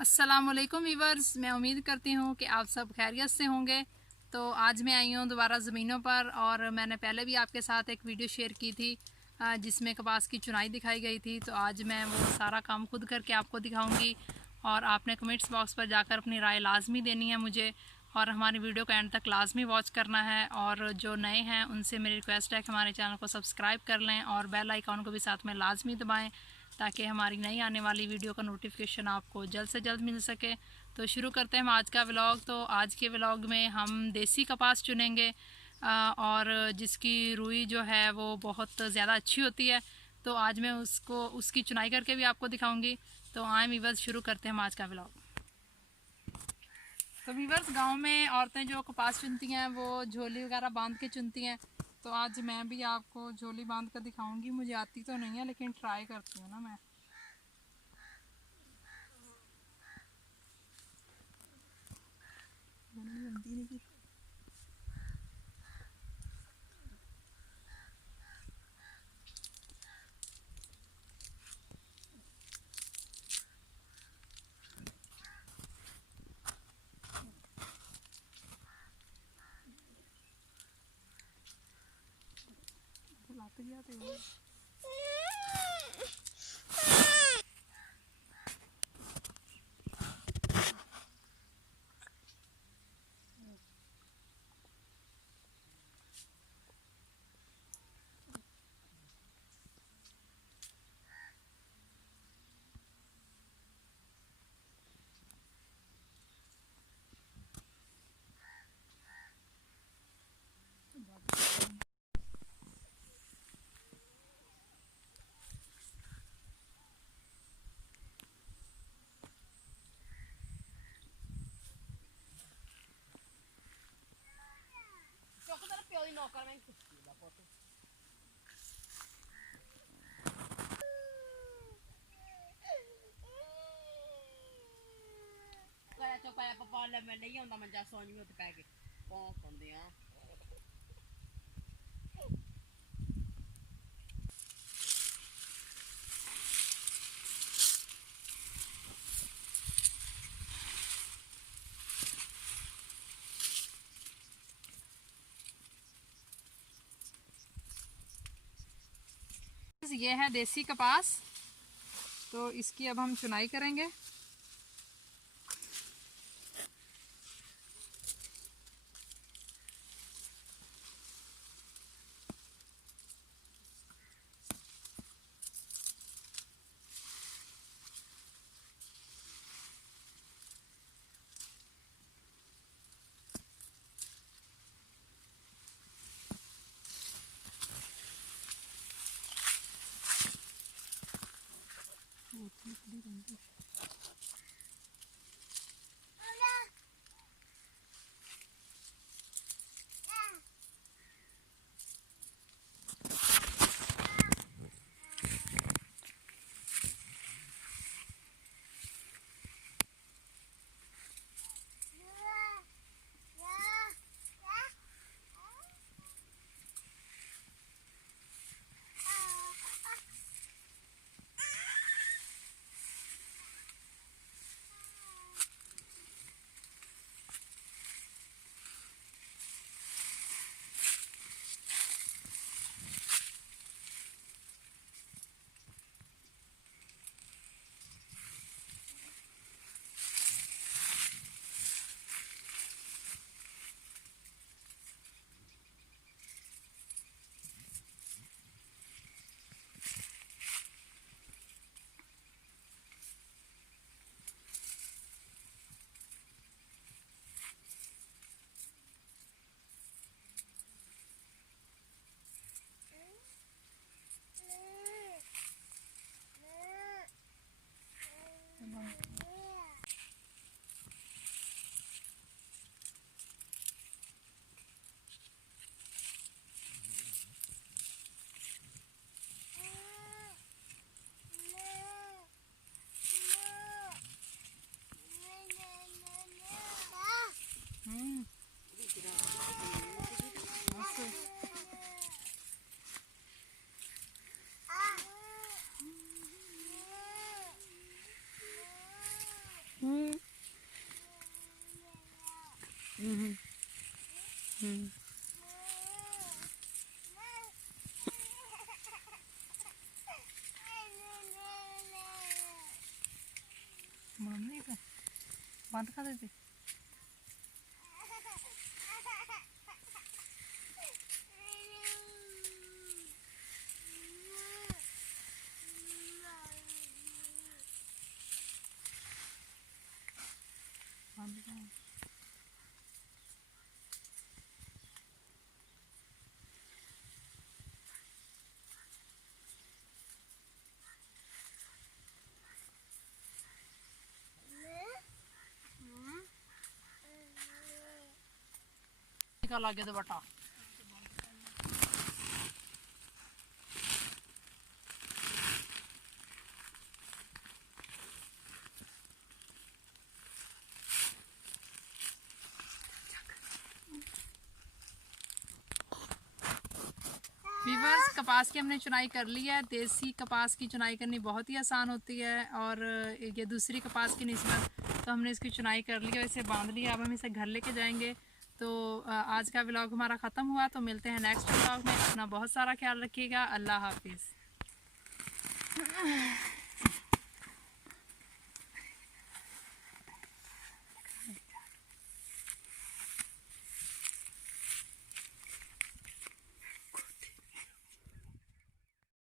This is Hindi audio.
अस्सलामुअलैकुम वीवर्स, मैं उम्मीद करती हूँ कि आप सब खैरियत से होंगे। तो आज मैं आई हूँ दोबारा ज़मीनों पर, और मैंने पहले भी आपके साथ एक वीडियो शेयर की थी जिसमें कपास की चुनाई दिखाई गई थी। तो आज मैं वो सारा काम खुद करके आपको दिखाऊंगी, और आपने कमेंट्स बॉक्स पर जाकर अपनी राय लाजमी देनी है मुझे, और हमारी वीडियो को एंड तक लाजमी वॉच करना है। और जो नए हैं उनसे मेरी रिक्वेस्ट है कि हमारे चैनल को सब्सक्राइब कर लें और बेल आइकॉन को भी साथ में लाजमी दबाएं, ताकि हमारी नई आने वाली वीडियो का नोटिफिकेशन आपको जल्द से जल्द मिल सके। तो शुरू करते हैं हम आज का व्लॉग। तो आज के व्लॉग में हम देसी कपास चुनेंगे, और जिसकी रुई जो है वो बहुत ज़्यादा अच्छी होती है। तो आज मैं उसकी चुनाई करके भी आपको दिखाऊंगी। तो आए वीवर्स, शुरू करते हैं हम आज का व्लॉग। तो वीवर्स, गांव में औरतें जो कपास चुनती हैं वो झोली वगैरह बांध के चुनती हैं। तो आज मैं भी आपको झोली बांध कर दिखाऊंगी। मुझे आती तो नहीं है, लेकिन ट्राई करती हूँ ना मैं। लाते गया तो Kayak papa le me leia onda mangia sonho te pega com dia ये है देसी कपास। तो इसकी अब हम चुनाई करेंगे। बंद कर देते। का लागे तो बटा वीवर्स, कपास की हमने चुनाई कर ली है। देसी कपास की चुनाई करनी बहुत ही आसान होती है और ये दूसरी कपास की निस्बत तो हमने इसकी चुनाई कर ली है, इसे बांध लिया। अब हम इसे घर लेके जाएंगे। तो आज का व्लॉग हमारा ख़त्म हुआ। तो मिलते हैं नेक्स्ट व्लॉग में। अपना बहुत सारा ख्याल रखिएगा। अल्लाह हाफिज़।